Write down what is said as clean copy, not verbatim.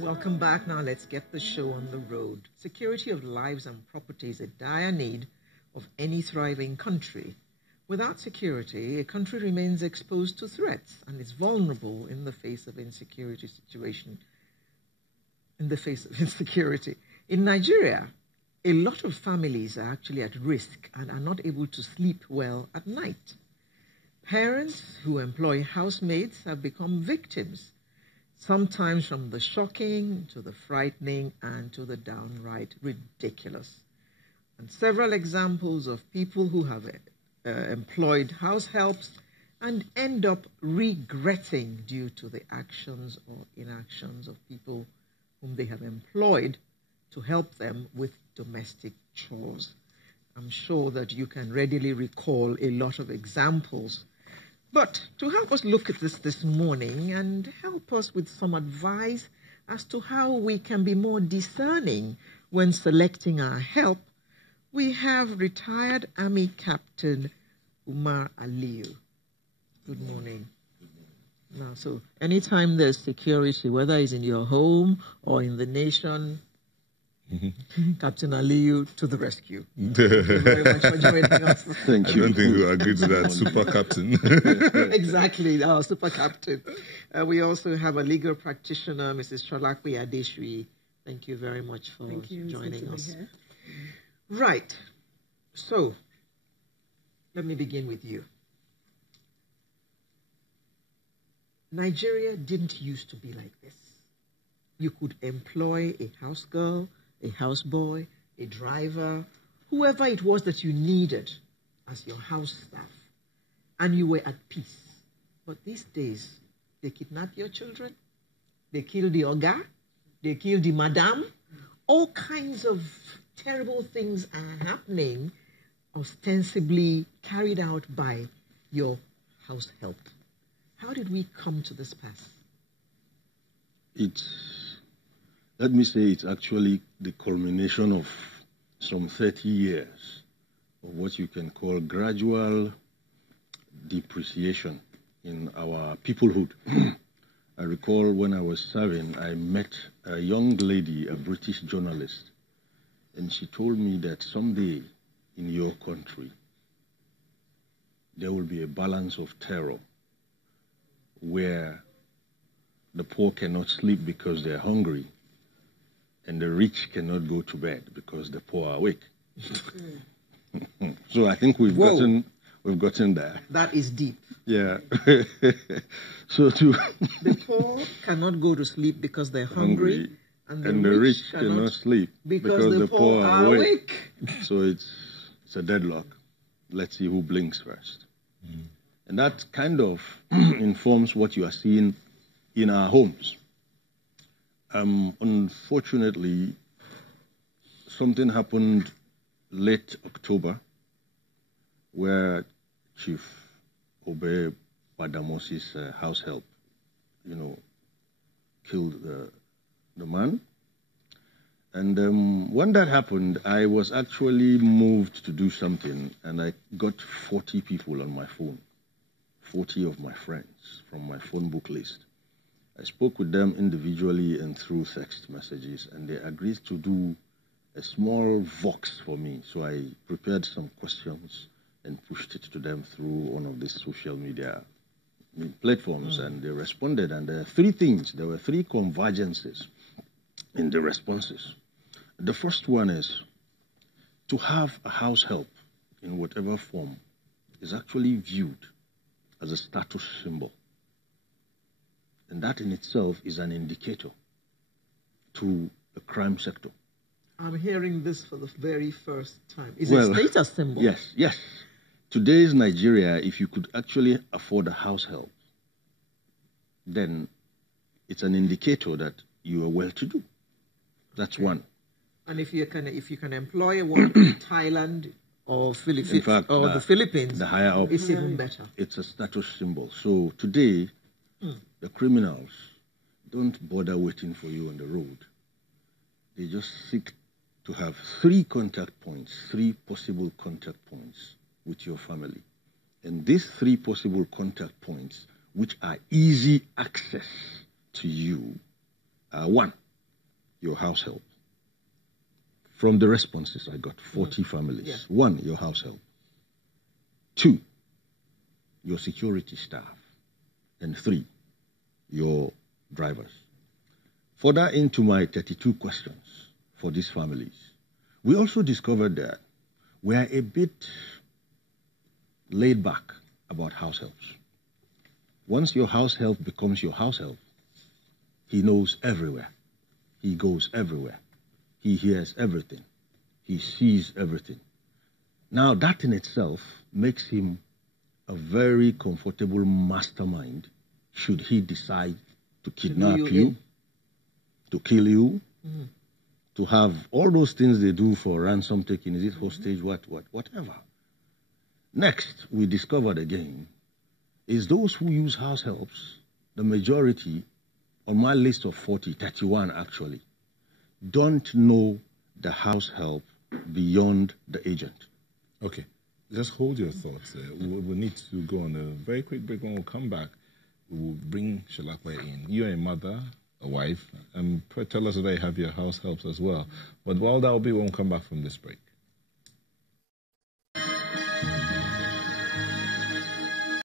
Welcome back. Now let's get the show on the road. Security of lives and property is a dire need of any thriving country. Without security, a country remains exposed to threats and is vulnerable in the face of insecurity situation. In the face of insecurity. In Nigeria, a lot of families are actually at risk and are not able to sleep well at night. Parents who employ housemaids have become victims, sometimes from the shocking to the frightening and to the downright ridiculous. And several examples of people who have employed house helps and end up regretting due to the actions or inactions of people whom they have employed to help them with domestic chores. I'm sure that you can readily recall a lot of examples. But to help us look at this morning and help us with some advice as to how we can be more discerning when selecting our help, we have retired Army Captain Umar Aliyu. Good morning. Now, so anytime there's security, whether it's in your home or in the nation, Captain Aliyu to the rescue. Thank you very much for joining us. Thank you. I don't think we agree to that, Super Captain. Exactly, our Super Captain. We also have a legal practitioner, Mrs. Cholakwe Adesuyi. Thank you very much for joining us. Right. So, let me begin with you. Nigeria didn't used to be like this. You could employ a house girl, a houseboy, a driver, whoever it was that you needed as your house staff, and you were at peace. But these days, they kidnap your children, they kill the oga, they kill the madam. All kinds of terrible things are happening, ostensibly carried out by your house help. How did we come to this pass? Let me say it's actually the culmination of some 30 years of what you can call gradual depreciation in our peoplehood. I recall when I was serving, I met a young lady, a British journalist, and she told me that someday in your country, there will be a balance of terror where the poor cannot sleep because they're hungry, and the rich cannot go to bed because the poor are awake. So I think we've gotten there. That is deep. Yeah. The poor cannot go to sleep because they're hungry, and the rich cannot sleep because the poor are awake. So it's a deadlock. Let's see who blinks first. And that kind of informs what you are seeing in our homes. Unfortunately, something happened late October where Chief Obe Badamosi's house help, killed the man. And when that happened, I was actually moved to do something, and I got 40 people on my phone, 40 of my friends from my phone book list. I spoke with them individually and through text messages, and they agreed to do a small vox for me. So I prepared some questions and pushed it to them through one of these social media platforms, and they responded. And there are three things. There were three convergences in the responses. The first one is to have a house help in whatever form is actually viewed as a status symbol. And that in itself is an indicator to the crime sector. I'm hearing this for the very first time. Is it a status symbol? Yes. Today's Nigeria, if you could actually afford a house help, then it's an indicator that you are well-to-do. That's one. And if you can employ one in Thailand or Philippines, in fact, the Philippines, the higher up, it's even better. It's a status symbol. So today, the criminals don't bother waiting for you on the road. They just seek to have three possible contact points with your family. And these three possible contact points, which are easy access to you, are one, your house help. From the responses I got, 40 families. Yeah. 1, your house help. 2, your security staff. And 3, your drivers. Further into my 32 questions for these families, we also discovered that we are a bit laid back about house helps. Once your house help becomes your house help, he knows everywhere. He goes everywhere. He hears everything. He sees everything. Now, that in itself makes him a very comfortable mastermind should he decide to kidnap you, to kill you, to have all those things they do for ransom taking, is it hostage, whatever. Next, we discovered again, is those who use house helps, the majority, on my list of 40, 31 actually, don't know the house help beyond the agent. Okay, just hold your thoughts there. We'll need to go on a very quick break. When we'll come back, we'll bring Shalakwa in. You're a mother, a wife, and tell us that you have your house helps as well. But while that will be, when we'll come back from this break.